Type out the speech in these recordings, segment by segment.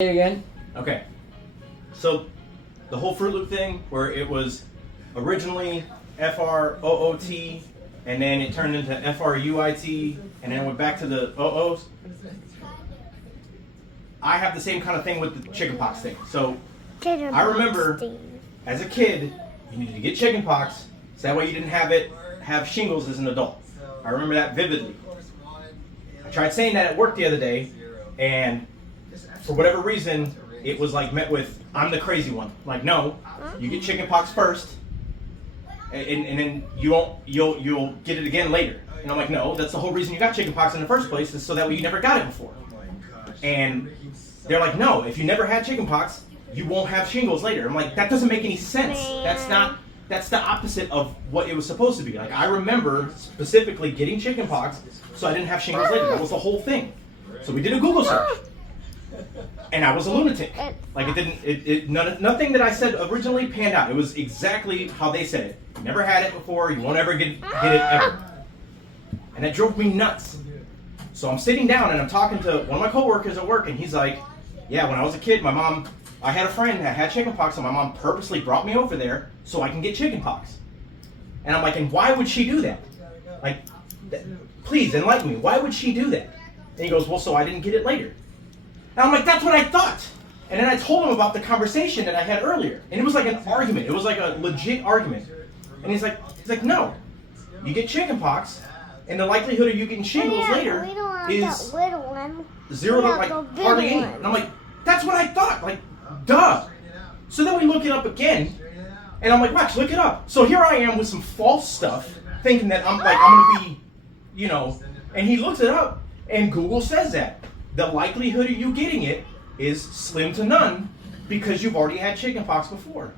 Again? Okay. So the whole Fruit Loop thing, where it was originally F-R-O-O-T, and then it turned into F-R-U-I-T, and then it went back to the O-O's. I have the same kind of thing with the chickenpox thing. So I remember as a kid, you needed to get chickenpox, so that way you didn't have shingles as an adult. I remember that vividly. I tried saying that at work the other day, and for whatever reason, it was like met with, I'm the crazy one. Like, no, you get chickenpox first, and then you'll get it again later. And I'm like, no, that's the whole reason you got chickenpox in the first place, is so that way you never got it before. And they're like, no, if you never had chickenpox, you won't have shingles later. I'm like, that doesn't make any sense. That's the opposite of what it was supposed to be. Like, I remember specifically getting chickenpox so I didn't have shingles later. That was the whole thing. So we did a Google search. And I was a lunatic. Like, nothing that I said originally panned out. It was exactly how they said it. You never had it before. You won't ever get it ever. And that drove me nuts. So I'm sitting down and I'm talking to one of my coworkers at work, and he's like, yeah, when I was a kid, I had a friend that had chickenpox, and my mom purposely brought me over there so I can get chickenpox. And I'm like, and why would she do that? Like, please enlighten me. Why would she do that? And he goes, well, so I didn't get it later. And I'm like, that's what I thought. And then I told him about the conversation that I had earlier. And it was like an argument. It was like a legit argument. And he's like, no. You get chickenpox, and the likelihood of you getting shingles later is zero to like hardly any. And I'm like, that's what I thought. Like, duh. So then we look it up again, and I'm like, watch, look it up. So here I am with some false stuff, thinking that I'm gonna be, and he looks it up, and Google says that the likelihood of you getting it is slim to none because you've already had chickenpox before.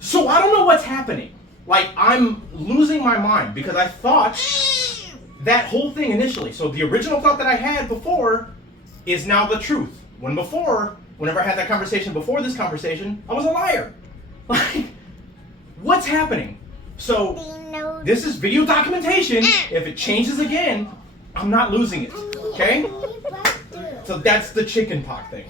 So I don't know what's happening. Like, I'm losing my mind because I thought that whole thing initially. So the original thought that I had before is now the truth. When before, whenever I had that conversation before this conversation, I was a liar. Like, what's happening? So this is video documentation. If it changes again, I'm not losing it. Okay? So that's the chickenpox thing.